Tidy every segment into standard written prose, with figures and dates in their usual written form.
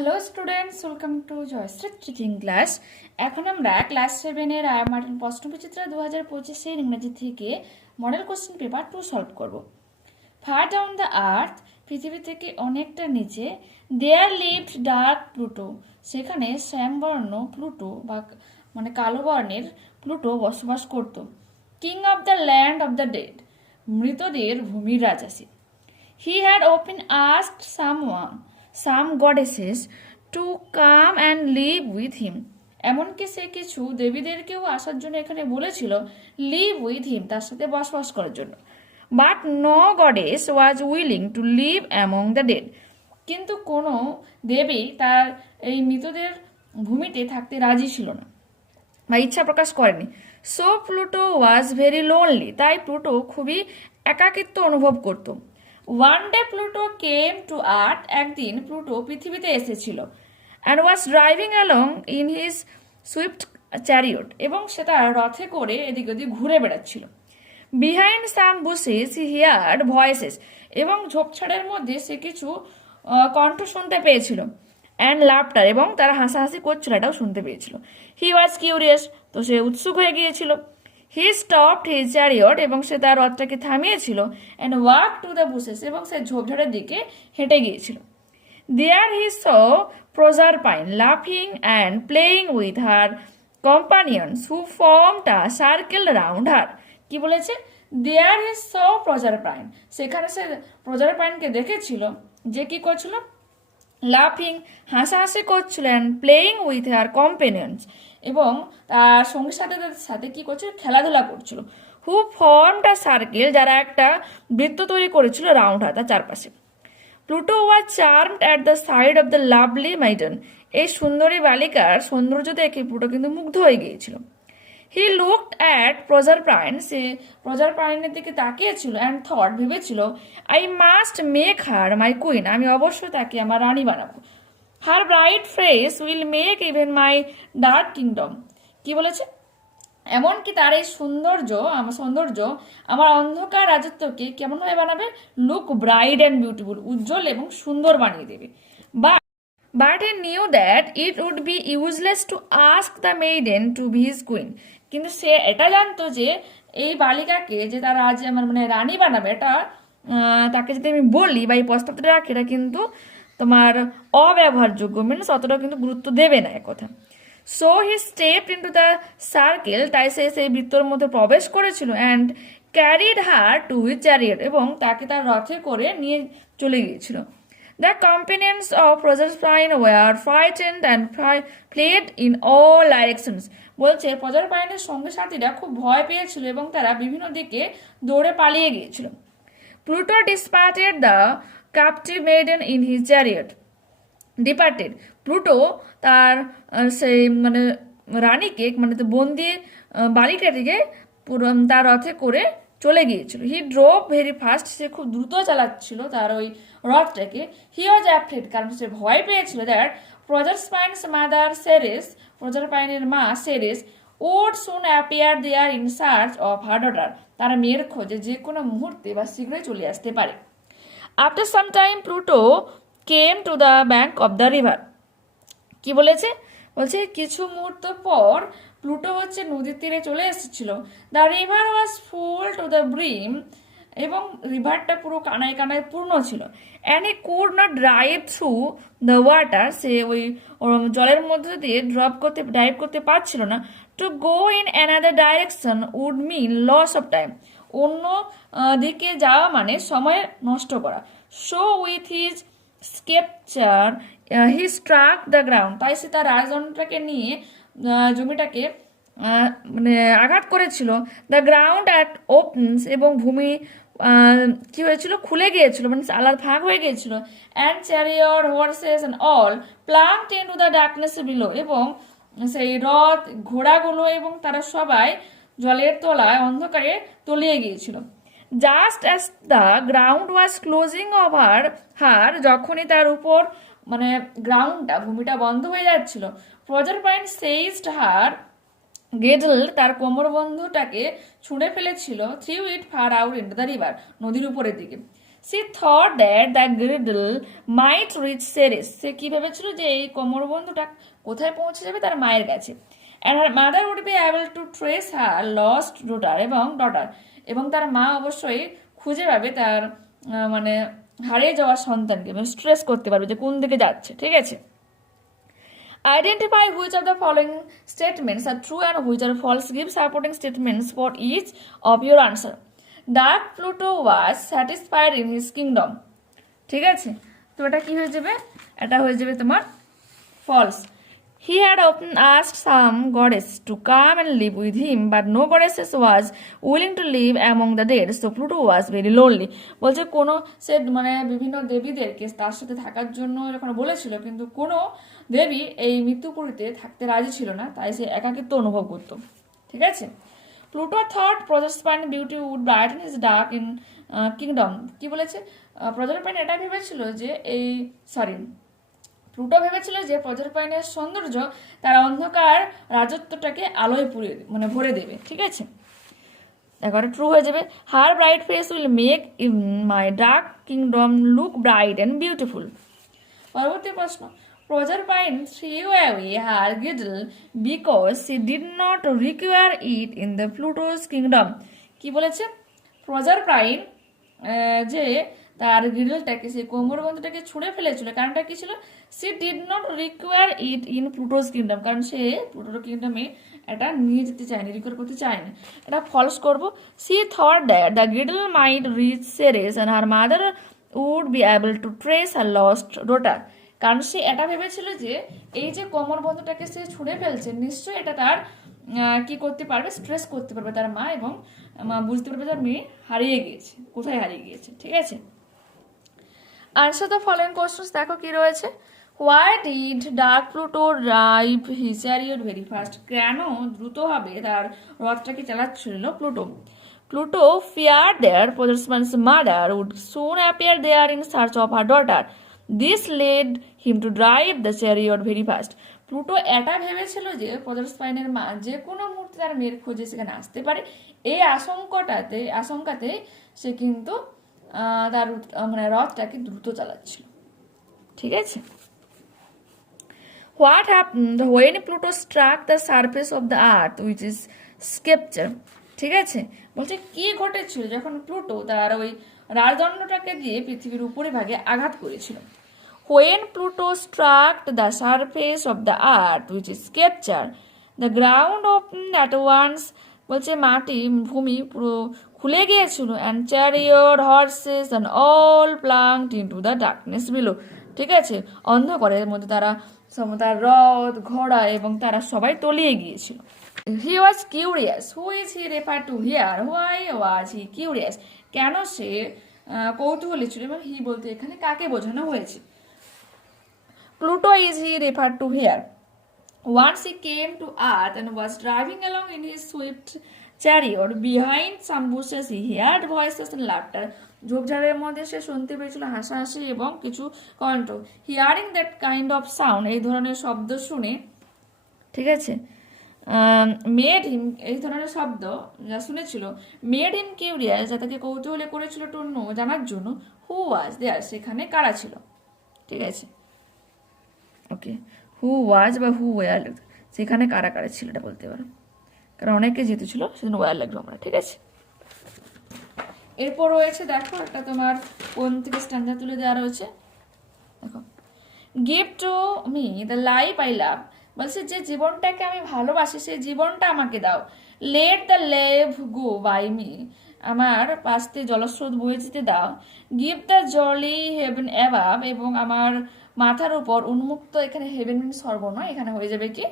Hello students, welcome to Jayashree teaching class. এখন আমরা class 7-এর মার্টিন প্রশ্নবিচিত্রা 2025-এর ইংরেজি থেকে মডেল কোশ্চেন পেপার 2 সলভ করব। ফার ডাউন দ্য আর্থ, পৃথিবী থেকে অনেকটা নিচে, দেয়ার লিভড ডার্ক প্লুটো, সেখানে শ্যামবর্ণ প্লুটো বা কালো বর্ণের প্লুটো বসবাস করত। King of the land of the dead, মৃতদের ভূমির রাজা সে। He had often asked some goddesses to come and live with him. এমনকি সে কিছু দেবীদেরকেও আসার জন্য এখানে বলেছিল লিভ উইথ হিম, তার সাথে বসবাস করার জন্য। But no goddess was willing to live among the dead, কিন্তু কোনো দেবী তার এই মৃতদের ভূমিতে থাকতে রাজি ছিল না বা ইচ্ছা প্রকাশ করেনি। So Pluto was very lonely, তাই প্লুটো খুবই একাকিত্ব অনুভব করত। One day Pluto came to earth, একদিন প্লুটো পৃথিবীতে এসেছিল। And was driving along in his Swift chariot, এবং সে তার রথে করে এদিক ওদিক ঘুরে বেড়াচ্ছিল। বিহাইন্ড সাম বুশেস হি হিয়ার্ড ভয়েসেস, এবং ঝোপঝাড়ের মধ্যে সে কিছু কণ্ঠ শুনতে পেয়েছিল। অ্যান্ড লাফটার, এবং তারা হাসাহাসি করছিল, এটাও শুনতে পেয়েছিল। হি ওয়াজ কিউরিয়াস, তো সে উৎসুক হয়ে গিয়েছিল। হি স্টপড হিজ চ্যারিয়ট, এবং সে তার রথটাকে থামিয়েছিল। And walk to the bushes, এবং সে ঝোপঝাড়ের দিকে হেঁটে গিয়েছিল। দেয়ার হি স প্রজারপাইন লাফিং and playing with her companions who formed a circle round her. কি বলেছে? দেয়ার হি স প্রজারপাইন, সেখানে সে প্রজারপাইনকে দেখেছিল যে কি করছিল, লাফিং হাসাহাসি করছিল, and playing with her companions, এবং তার সঙ্গী সাথীদের সাথে কি করছিল, খেলাধুলা করছিল। হু ফর্মড আ সার্কেল, যারা একটা বৃত্ত তৈরি করেছিল রাউন্ড হার, তার চারপাশে। Pluto was charmed at the side of the lovely maiden, এই সুন্দরী বালিকার সৌন্দর্য দেখে প্লুটো কিন্তু মুগ্ধ হয়ে গিয়েছিল। হি লুকড অ্যাট প্রজারপাইন, সে প্রজারপাইনের দিকে তাকিয়েছিল। অ্যান্ড থট, ভেবেছিল, I must make her my queen, আমি অবশ্যই তাকে আমার রানী বানাবো। Her bright face will make even my dark kingdom, কি বলেছে? এমনকি তার এই সৌন্দর্য আমার অন্ধকার রাজত্বকে কেমনভাবে বানাবে, লুক ব্রাইট অ্যান্ড বিউটিফুল, উজ্জ্বল এবং সুন্দর বানিয়ে দেবে। But he knew that it would be useless to ask the maiden to be his queen. কিন্তু সে এটা জানতো যে এই বালিকাকে যে তার আজ আমার রানী বানাবে, এটা তাকে যদি আমি বলি বা এই প্রস্তাবটা রাখি, এটা কিন্তু তোমার অব্যবহারযোগ্য, মিনস অতটা কিন্তু গুরুত্ব দেবে না একথা। So he stepped into the circle, তাই সে সেই বৃত্তর মধ্যে প্রবেশ করেছিল। And carried her to his chariot, এবং তাকে তার রথে করে নিয়ে চলে গিয়েছিল। The companions of Proserpine were frightened and fled in all directions. বলছে প্রজারপাইনের সঙ্গে সাথীরা খুব ভয় পেয়েছিল এবং তারা বিভিন্ন দিকে দৌড়ে পালিয়ে গিয়েছিল। Pluto dispatched the captive maiden in his chariot. Departed. Pluto তার সেই রানীকে বন্দি বালিকাটিকে তার রথে করে চলে গিয়েছিল। হি ড্রোভ ভেরি ফাস্ট, সে খুব দ্রুত চালাচ্ছিল তার ওই রথটাকে। হি ওয়াজ অ্যাফ্রেড, কারণ সে ভয় পেয়েছিল দ্যাট প্রজারপাইনস মাদার সেরেস, প্রজারপাইনের মা Ceres, would soon appear there in search of her daughter, তার মেয়ের খোঁজে যে কোনো মুহূর্তে বা শীঘ্রই চলে আসতে পারে। After some time Pluto came to the bank of the river, কি বলেছে? বলছে কিছু মুহূর্ত পর প্লুটো নদীর তীরে চলে এসেছিল। The river was full to the brim, এবং রিভারটা পুরো কানায় কানায় পূর্ণ ছিল। And he could not drive through the water, সে ওই জলের মধ্যে দিয়ে ড্রাইভ করতে পারছিল না। To go in another direction would mean loss of time, অন্য দিকে যাওয়া মানে সময় নষ্ট করা। So with his sceptre he struck the ground, তাই সে তার রাজদণ্ডটাকে নিয়ে জমিটাকে আঘাত করেছিল। দ্য গ্রাউন্ড অ্যাট ওপেন্স, এবং ভূমি কি হয়েছিল, খুলে গিয়েছিল, আলাদা ভাগ হয়ে গিয়েছিল। And chariot horses and all plunged into the darkness below, এবং সেই রথ ঘোড়াগুলো এবং তারা সবাই জলের তলায় অন্ধকারে তলিয়ে গিয়েছিল। Just as the ground was closing over her, যখনই তার উপর গ্রাউন্ডটা ভূমিটা বন্ধ হয়ে যাচ্ছিল, প্রজারপাইন সেইজড হার গেডল, তার কোমর বন্ধটাকে ছুঁড়ে ফেলেছিল। Threw it fur out into the river, নদীর উপরের দিকে। She thought that the girdle might reach Ceres. সে কি ভেবেছিল যে এই কোমরবন্ধটা কোথায় পৌঁছে যাবে, তার মায়ের কাছে। And her mother would be able to trace her lost daughter এবং তার মা অবশ্যই খুঁজে পাবে তার মানে হারিয়ে যাওয়া সন্তানকে, মানে স্ট্রেস করতে পারবে যে কোন দিকে যাচ্ছে, ঠিক আছে। Identify which of the following statements are true and which are false. Give supporting statements for each of your answer. Dark Pluto was satisfied in his kingdom. ঠিক আছে, তো এটা কি হয়ে যাবে, এটা হয়ে যাবে তোমার false. He had often asked some goddess to come and live with him, but no goddesses was willing to live among the dead, so Pluto was very lonely. বলছে কোনো সে মানে বিভিন্ন দেবীদেরকে তার সাথে থাকার জন্য যখন বলেছিল, কিন্তু কোনো দেবী এই মৃত্যুপুরীতে থাকতে রাজি ছিল না, তাই সে একাকিত্ব অনুভব করত, ঠিক আছে। Pluto thought Proserpine beauty would brighten his dark in kingdom. কি বলেছে, প্রজারপাইন এটা ভেবেছিল যে প্লুটো ভেবেছিল যে প্রজারপাইনের সৌন্দর্য তার অন্ধকার রাজত্বটাকে আলোয় ভরে দেবে, ঠিক আছে। দেখো ট্রু হয়ে যাবে। Her bright face will make my dark kingdom look bright and beautiful. পরবর্তী প্রশ্ন, প্রজারপাইন threw away her girdle because she did not require it in the Pluto's kingdom. কি বলেছে, প্রজারপাইন যে তার গিডলটাকে, সেই কোমরবন্ধটাকে ছুঁড়ে ফেলেছিল, কারণটা কি ছিল, she did not require it in Pluto's kingdom, কারণ সে প্লুটোর কিংডমে এটা নিয়ে যেতে চায়নি, রিকোয়ার করতে চায়নি। এটা ফলস করব। She thought that the girdle might reach Ceres and her mother would be able to trace her lost daughter, কারণ সে এটা ভেবেছিল যে এই যে কোমরবন্ধটাকে সে ছুঁড়ে ফেলছে, নিশ্চয়ই এটা তার কি করতে পারবে, স্ট্রেস করতে পারবে তার মা, এবং বুঝতে পারবে তার মেয়ে হারিয়ে গিয়েছে, কোথায় হারিয়ে গিয়েছে, ঠিক আছে। আনসার দ্য ফলোইং কোশ্চেন্স, দেখো কি রয়েছে। Why did dark Pluto drive his chariot very fast, কেন দ্রুতভাবে তার রথটাকে চালাচ্ছিল Pluto. Pluto fear there Proserpine's mother would soon appear there in search of her daughter, this led him to drive the chariot very fast. Pluto এটা ভেবেছিল যে প্রজারপাইনের মা যে কোনো মুহূর্তে তার মেয়ের খোঁজে সেখানে আসতে পারে, এই আশঙ্কাতে সে কিন্তু তার মানে রথটাকে দ্রুত চালাচ্ছিল, ঠিক আছে। What happened when Pluto struck the surface of the earth which is sceptre, ঠিক আছে। বলছে কি ঘটেছিল যখন প্লুটো তার ওই রাজদণ্ডটাকে দিয়ে পৃথিবীর উপরে ভাগে আঘাত করেছিল। When Pluto struck the surface of the earth which is sceptre the ground open at once, বলছে ভূমি পুরো খুলে গিয়েছিল, and chariot horses and all plunged into the darkness below, ঠিক আছে। অন্ধকারের মধ্যে তার রথ, ঘোড়া এবং তারা সবাই তলিয়ে গিয়েছিল। He was curious, who is he refer to here, why was he curious, কেন সে কৌতূহলী ছিল, এবং হি বলতে এখানে কাকে বোঝানো হয়েছে। Pluto is he refer to here. Once he came to earth and was driving along in his swift chariot. Behind some bushes he heard voices and laughter. ঝোপঝাড়ের মধ্যে সে শুনতে পেয়েছিল হাসাহাসি এবং কিছু কণ্ঠ। Hearing that kind of sound, এই ধরনের শব্দ শুনে, ঠিক আছে, মেড হিম, এই ধরনের শব্দ যা শুনেছিল, মেড হিম কিউরিয়াস, যা তাকে কৌতূহলী করেছিল টু নো, জানার জন্য, হু ওয়াজ দেয়ার, সেখানে কারা ছিল, ঠিক আছে। ওকে, হু ওয়াজ বা হু ওয়ার, সেখানে কারা কারা ছিল এটা বলতে পারো, কারণ অনেকে যেহেতু ছিল সেজন্য ওয়ার লাগবে আমরা, ঠিক আছে। এরপর রয়েছে দেখো একটা তোমার কোন থেকে স্ট্যান্ডার্ড তুলে দেওয়া রয়েছে, দেখো। Give to me the life I love, বলছে যে জীবনটাকে আমি ভালোবাসি সেই জীবনটা আমাকে দাও। Let the lave go by me, আমার পাশ দিয়ে জলস্রোত বয়ে যেতে দাও। Give the jolly heaven above, এবং আমার মাথার উপর উন্মুক্ত, এখানে হেভেন মিন স্বর্গ নয়, এখানে হয়ে যাবে কি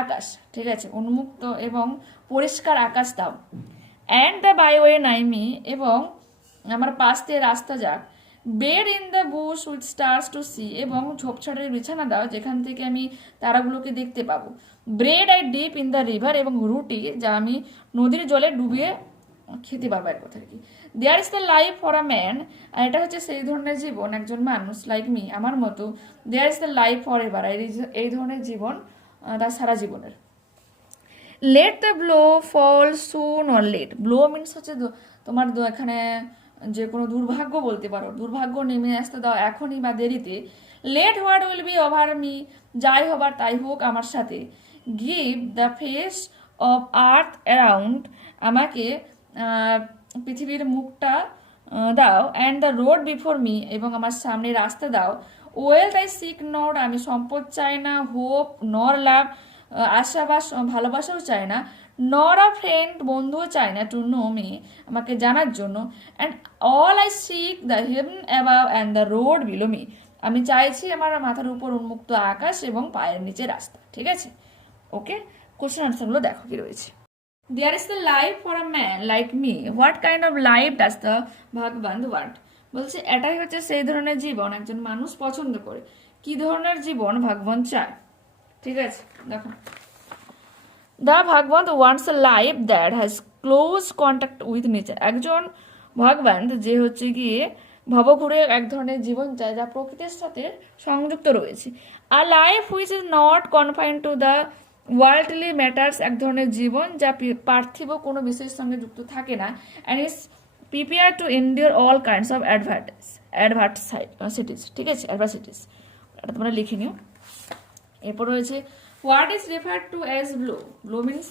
আকাশ, ঠিক আছে, উন্মুক্ত এবং পরিষ্কার আকাশ দাও। অ্যান্ড দ্য বাইওয়ে নাইমি, এবং আমার পাশ দিয়ে রাস্তা যাক। Bed in the bush with stars to see, এবং ঝোপঝাড়ের বিছানা দাও যেখান থেকে আমি তারাগুলোকে দেখতে পাবো। Bread I deep in the river, এবং রুটি যা আমি নদীর জলে ডুবিয়ে খেতে পারবো এক কথা কি। There is the life for a man, আর এটা হচ্ছে সেই ধরনের জীবন একজন মানুষ লাইক মি, আমার মতো। There is the life for ever, এই ধরনের জীবন তার সারা জীবনের। Let the blow fall soon or late, blow means হচ্ছে তোমার এখানে যে কোনো দুর্ভাগ্য বলতে পারো, দুর্ভাগ্য নেমে আসতে দাও এখনই বা দেরিতে। Let what will be over me, যাই হবার তাই হোক আমার সাথে। Give the face of earth around, আমাকে পৃথিবীর মুখটা দাও। And the road before me, এবং আমার সামনে রাস্তা দাও। ওয়েলথ আই সিক নট, আমি সম্পদ চাই না। হোপ নর লাভ, আশাবাস ভালোবাসাও চাই না। নর আ ফ্রেন্ড, বন্ধুও চাই না। টু নো মি, আমাকে জানার জন্য। And all I sick the haven above and the road below me, আমি চাইছি আমার মাথার উপর উন্মুক্ত আকাশ এবং পায়ের নিচে রাস্তা। ঠিক আছে, ওকে, কোশ্চেন আনসারগুলো দেখো কি রয়েছে। There is the life for a man like me. What kind of life does the Bhagwan want? বলছে এটাই হচ্ছে সেই ধরনের জীবন একজন মানুষ পছন্দ করে। কি ধরনের জীবন ভগবান চায়? ঠিক আছে, দেখো। The Bhagwan wants a life that has close contact with nature. একজন ভগবান যে হচ্ছে গিয়ে ভবঘুরে এক ধরনের জীবন চায় যা প্রকৃতির সাথে সংযুক্ত রয়েছে। A life which is not confined to the worldly matters, এক ধরনের জীবন যা পার্থিব কোনো বিষয়ের সঙ্গে যুক্ত থাকে না। And is prepare to endure all kinds of adversities. ঠিক আছে, অ্যাডভার্সিটিস, এটা তোমরা লিখে নিও। এরপর রয়েছে what is refer to as blow. Blow means,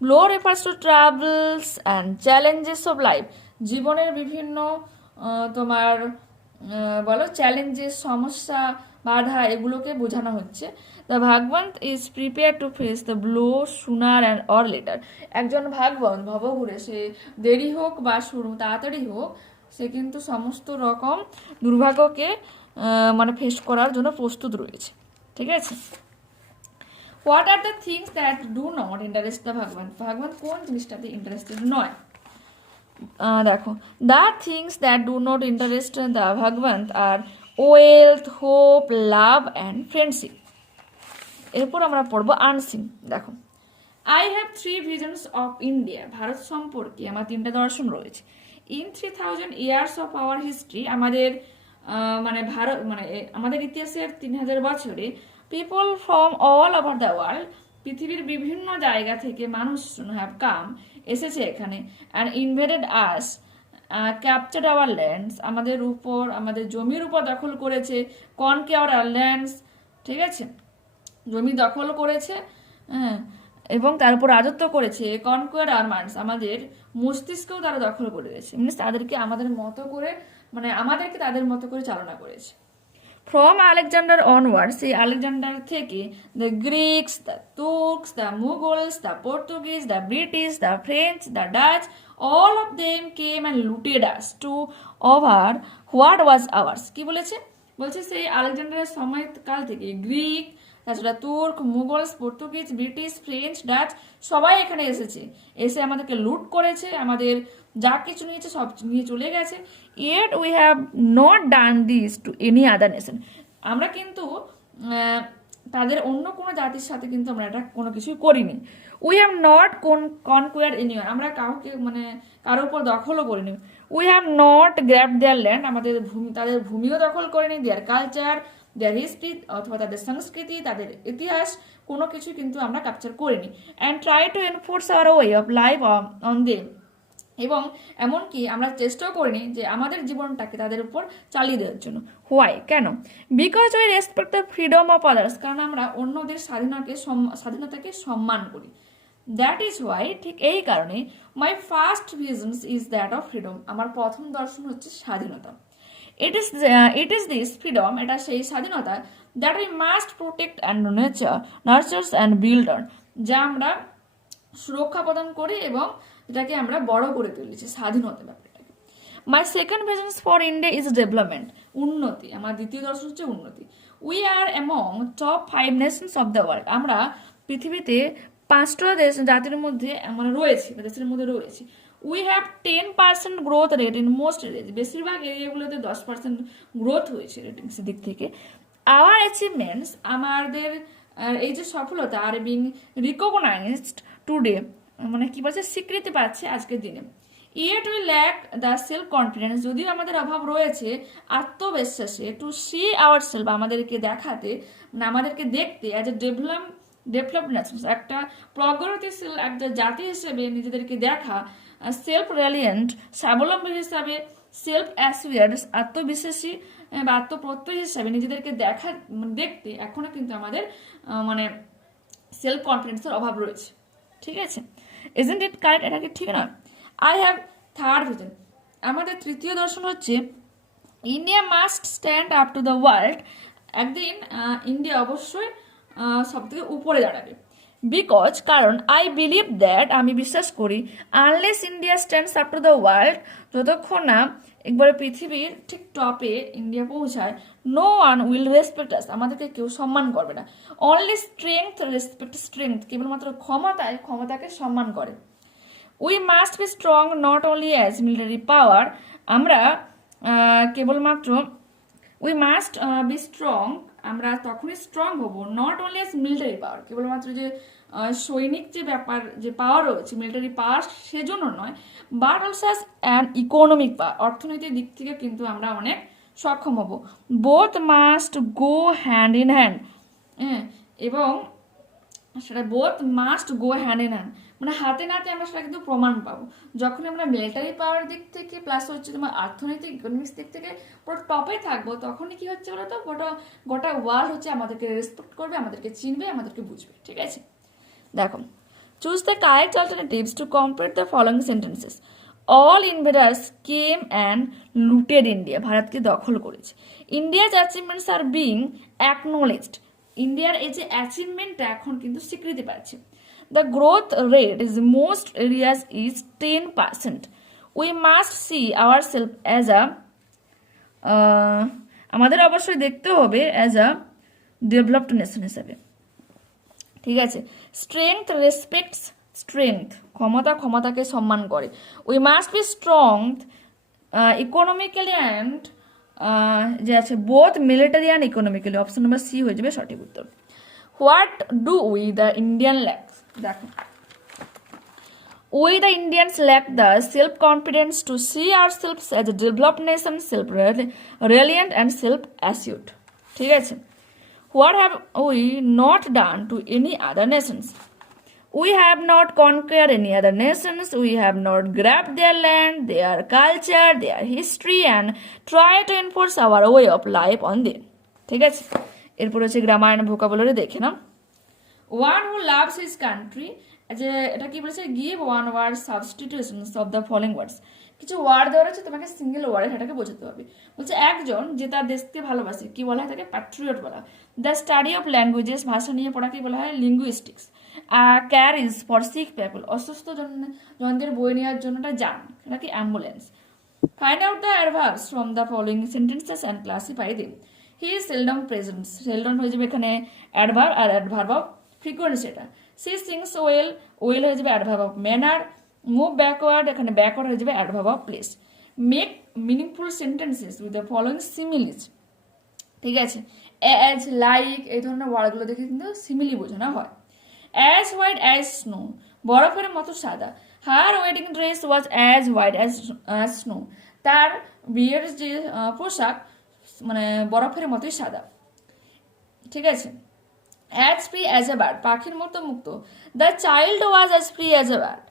blow refers to travels and challenges of life, জীবনের বিভিন্ন তোমার বলো চ্যালেঞ্জেস, সমস্যা, বাধা, এগুলোকে বোঝানো হচ্ছে। The vagabond is prepare to face the blow sooner and or later, একজন ভাগবন্ত ভবঘুরে সে দেরি হোক বা শুরু তাড়াতাড়ি হোক, সে কিন্তু সমস্ত রকম দুর্ভাগ্যকে মানে ফেস করার জন্য প্রস্তুত রয়েছে। ঠিক আছে, what are the things that do not interest the vagabond, vagabond কোন জিনিসটাতে ইন্টারেস্টেড নয়? দেখো, the things that do not interest the vagabond are wealth, hope, love and friendship. এরপর আমরা পড়বো আনসিন। দেখো, I have 3 visions of India, ভারত সম্পর্কে আমার 3টা দর্শন রয়েছে। In 3000 years of our history, আমাদের মানে ভারত মানে আমাদের ইতিহাসের 3000 বছরে, people from all over the world, পৃথিবীর বিভিন্ন জায়গা থেকে মানুষ হ্যাভ কাম, এসেছে এখানে। And invaded us, captured our lands, আমাদের উপর আমাদের জমির উপর দখল করেছে। কনকেয়ার আওয়ার ল্যান্ডস, ঠিক আছে, জমি দখল করেছে, হ্যাঁ, এবং তার উপর রাজত্ব করেছে। কনকোয়ার আওয়ার মাইন্ডস, আমাদের মস্তিষ্কও তারা দখল করে দিয়েছে, মিনস তাদেরকে আমাদের মতো করে মানে আমাদেরকে তাদের মতো করে চালনা করেছে। ফ্রম আলেকজান্ডার অনওয়ার্ড, সেই আলেকজান্ডার থেকে the Greeks, the Turks, the Mughals, the Portuguese, the British, the French, the Dutch, all of them came and looted us took over what was ours. কি বলেছে? বলছে সেই আলেকজান্ডারের সময়কাল থেকে গ্রিক, তাছাড়া Turk, Mughals, Portuguese, British, French, Dutch সবাই এখানে এসেছে, এসে আমাদেরকে লুট করেছে, আমাদের যা কিছু নিয়েছে সব নিয়ে চলে গেছে। Yet we have not done this to any other nation, আমরা কিন্তু তাদের অন্য কোনো জাতির সাথে কিন্তু আমরা এটা কোনো কিছুই করিনি। উই হ্যাভ নট কনকুয়ার এনিওয়ান, আমরা কাউকে মানে কারোর উপর দখলও করিনি। We have not grab there land, আমাদের ভূমি তাদের ভূমিও দখল করেনি। দেয়ার কালচার, দেয়ার হিস্ট্রি অথবা তাদের সংস্কৃতি, তাদের ইতিহাস, কোনো কিছু কিন্তু আমরা ক্যাপচার করিনি। And try to enforce hour way of life on them, এবং এমনকি আমরা চেষ্টাও করিনি যে আমাদের জীবনটাকে তাদের উপর চালিয়ে দেওয়ার জন্য। হোয়াই, কেন? Because we respect the freedom of others, কারণ আমরা অন্যদের স্বাধীনতাকে সম্মান করি। দ্যাট ইজ হোয়াই, ঠিক এই কারণে, my first visions is that of freedom, আমার প্রথম দর্শন হচ্ছে স্বাধীনতা। ইট ইজ দিস ফ্রিডম, এটা সেই স্বাধীনতা, that we must protect and nurtures and build on, যা আমরা সুরক্ষা প্রদান করি এবং যেটাকে আমরা বড় করে তুলেছি, স্বাধীনতা ব্যাপারটাকে। My second vision for India is development, উন্নতি, আমার দ্বিতীয় দর্শন হচ্ছে উন্নতি। We are among top 5 Nations of the world, আমরা পৃথিবীতে 5টা জাতির মধ্যে আমরা রয়েছি, দেশের মধ্যে রয়েছি। We have 10% growth rate in most areas, বেশিরভাগ এরিয়াগুলোতে 10% গ্রোথ হয়েছে রেটিংসের দিক থেকে। আওয়ার অ্যাচিভমেন্টস, আমাদের এই যে সফলতা, আর বিং রিকগনাইজড টুডে, মানে কি বলছে, স্বীকৃতি পাচ্ছে আজকের দিনে। Yet we lack the self confidence, যদিও আমাদের অভাব রয়েছে আত্মবিশ্বাসে, টু সি আওয়ার সেলফ, আমাদেরকে দেখাতে, মানে আমাদেরকে দেখতে অ্যাজ এ ডেভেলপড নেশন, একটা প্রগতিশীল একটা জাতি হিসেবে নিজেদেরকে দেখা, সেলফ রিলিয়েন্ট, স্বাবলম্বী হিসাবে, সেলফ অ্যাসুয়ার্ড, আত্মবিশ্বাসী বা আত্মপ্রত্যয় হিসাবে নিজেদেরকে দেখতে এখনো কিন্তু আমাদের মানে সেলফ কনফিডেন্সের অভাব রয়েছে। ঠিক আছে, ইজন্ট ইট কারেক্ট? এটা কি ঠিক নয়? আই হ্যাভ থার্ড ভিজন, আমাদের তৃতীয় দর্শন হচ্ছে India must stand up to the world, একদিন ইন্ডিয়া অবশ্যই সব থেকে উপরে দাঁড়াবে। বিকজ, কারণ আই বিলিভ দ্যাট, আমি বিশ্বাস করি, unless India stands up to the world, যতক্ষণ না একবারে পৃথিবীর ঠিক টপে ইন্ডিয়া পৌঁছায়, নো ওয়ান উইল রেসপেক্ট আস, আমাদেরকে কেউ সম্মান করবে না। অনলি স্ট্রেংথ রেসপেক্ট স্ট্রেংথ, কেবলমাত্র ক্ষমতাকে সম্মান করে। We must be strong not only as military পাওয়ার, আমরা কেবলমাত্র উই মাস্ট বি স্ট্রং, আমরা তখনই স্ট্রং হব, নট অনলি অ্যাজ মিলিটারি পাওয়ার, কেবলমাত্র যে সৈনিক যে ব্যাপার যে পাওয়ার রয়েছে মিলিটারি পাওয়ার সেজন্য নয়, but also as an economic পাওয়ার, অর্থনৈতিক দিক থেকে কিন্তু আমরা অনেক সক্ষম হব। Both must go hand in hand, হ্যাঁ, এবং সেটা both must go hand in hand, মানে হাতে নাতে আমরা সেটা কিন্তু প্রমাণ পাবো যখন আমরা মিলিটারি পাওয়ার দিক থেকে প্লাস হচ্ছে তোমার অর্থনৈতিক ইকোনমিক্স দিক থেকে পুরো টপে থাকবো, তখনই কি হচ্ছে বলতো গোটা ওয়ার্ল্ড হচ্ছে আমাদেরকে রেসপেক্ট করবে, আমাদেরকে চিনবে, আমাদেরকে বুঝবে। ঠিক আছে, দেখো, choose the correct alternatives to complete the following sentences. All invaders came and looted India, ভারতকে দখল করেছে। India's achievements are being acknowledged, ইন্ডিয়ার এই যে অ্যাচিভমেন্টটা এখন কিন্তু স্বীকৃতি পাচ্ছে। The growth rate is most areas is 10%। We must see our self as a, আমাদের অবশ্যই দেখতে হবে অ্যাজ আ ডেভেলপড নেশন হিসাবে। ঠিক আছে, স্ট্রেংথ রেসপেক্টস স্ট্রেংথ, ক্ষমতাকে সম্মান করে। We must be strong economically and, যে আছে both military and economically, option number C হয়ে যাবে সঠিক উত্তর। What do we the Indian lack, দেখো, we the Indians lack the self confidence to see ourselves as a developed nation, self reliant and self assured. ঠিক আছে, what have we not done to any other nations? We have not conquered any other nations, we have not grabbed their land, their culture, their history and try to enforce our way of life on them. ঠিক আছে, এরপর হচ্ছে grammar and vocabulary দেখে নাও। One who loves his country, যে এটা কি বলেছে, give one word substitutions of the following words, কিছু ওয়ার্ড দেওয়া রয়েছে, তোমাকে সিঙ্গেল ওয়ার্ডে সেটাকে বোঝাতে হবে। বলছে একজন যে তার দেশকে ভালোবাসে, কি বলা হয় তাকে প্যাট্রিয়ট বলা। দ্য স্টাডি অফ ল্যাঙ্গুয়েজেস, ভাষা নিয়ে পড়াকে বলা হয় linguistics. Carriage for sick people, অসুস্থ জনদের বই নেওয়ার জন্য যান, সেটা কি ambulance. Find out the adverbs from the following sentences and classify them. He is seldom present, seldom হয়ে যাবে এখানে অ্যাডভার্ব, আর অ্যাডভার্ব অফ ফ্রিকোয়েন্সি এটা। সি সিংস ওয়েল, ওয়েল হয়ে যাবে adverb of manner. Move backward, এখানে ব্যাকওয়ার্ড হয়ে যাবে adverb of place. Make meaningful sentences with the following similes. ঠিক আছে, অ্যাজ, লাইক, এই ধরনের ওয়ার্ডগুলো দেখে কিন্তু সিমিলি বোঝানো হয়। অ্যাজ হোয়াইট অ্যাজ স্নো, বরফের মতো সাদা। Her wedding dress was as white as snow, তার বিয়ের যে পোশাক মানে বরফের মতোই সাদা। ঠিক আছে, as free as a bird, পাখির মতো মুক্ত। The child was as free as a bird,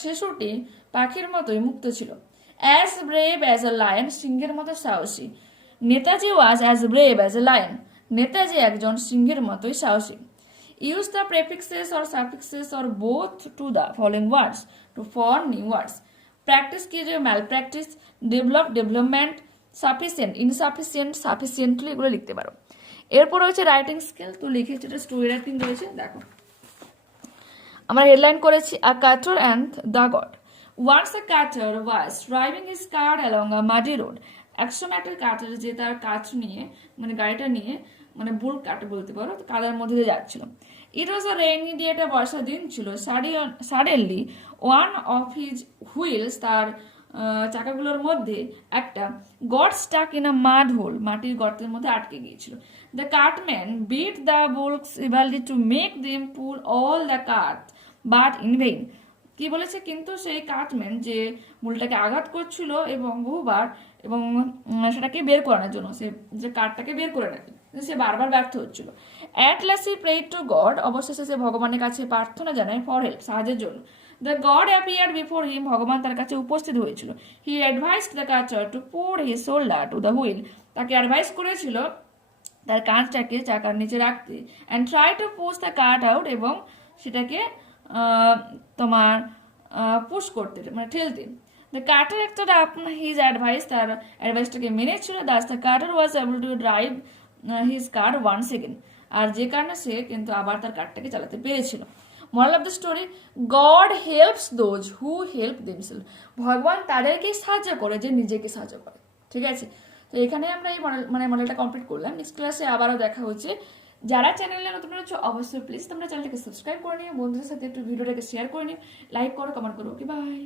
শিশুটি পাখির মতোই মুক্ত ছিল। As brave as a lion, সিংহের মতো সাহসী। Netaji was as brave as a lion, Netaji একজন সিংহের মতোই সাহসী। Use the prefixes or suffixes or both to the following words to form new words. Practice কি যে malpractice, develop development, sufficient insufficient, sufficiently, এগুলো লিখতে পারো। এরপর রয়েছে রাইটিং স্কিল, তো লিখেছি এটা স্টোরি রাইটিং রয়েছে। দেখো, আমরা হেডলাইন করেছি a carter and the god. Once a carter was driving his car along a muddy road, একসময় একটা কাটার যে তার কাঠ নিয়ে মানে গাড়িটা নিয়ে মানে বুল কাট বলতে পারো, তো কাদার মধ্যে দিয়ে যাচ্ছিল। ইট ওয়াজ আ রেইনি ডে, একটা বর্ষার দিন ছিল। Suddenly one of his wheels, তার চাকাগুলোর মধ্যে একটা got stuck in a mud hole, মাটির গর্তের মধ্যে আটকে গিয়েছিল। The cartman beat the bulls severely to make them pull all the cart but in vain. কি বলেছে, কিন্তু সেই কাটম্যান যে বুলটাকে আঘাত করছিল এবং বহুবার এবং সেটাকে বের করানোর জন্য, সে যে কাঠটাকে বের করে নেয়, সে বারবার ব্যর্থ হচ্ছিল। At last he prayed to God, অবশেষে সে ভগবানের কাছে প্রার্থনা জানায় ফর হেল্প, সাহায্যের জন্য। The god appeared before him, ভগবান তার কাছে উপস্থিত হয়েছিল। He advised the carter to put his shoulder to the wheel, তাকে অ্যাডভাইস করেছিল তার কাঁধটাকে চাকার নিচে রাখতে। And try to push the cart out, এবং সেটাকে তোমার পুশ করতে, মানে ঠেলতে। The carter acted upon his advice, তার অ্যাডভাইসটাকে মেনেছিল। Thus the carter was able to drive his car once again, আর যে কারণে সে কিন্তু আবার তার কারটাকে চালাতে পেরেছিল। Moral of the story, God helps those who help themselves, ভগবান তাদেরকেই সাহায্য করে যে নিজেকে সাহায্য করে। ঠিক আছে, তো এখানে আমরা এই মডেলটা কমপ্লিট করলাম। নেক্সট ক্লাসে আবারও দেখা হচ্ছে। যারা চ্যানেলে নতুন হচ্ছে অবশ্যই প্লিজ তোমরা চ্যানেলটাকে সাবস্ক্রাইব করে নিও, বন্ধুদের সাথে একটু ভিডিওটাকে শেয়ার করে নিও, লাইক করো, কমেন্ট করো। ওকে, বাই।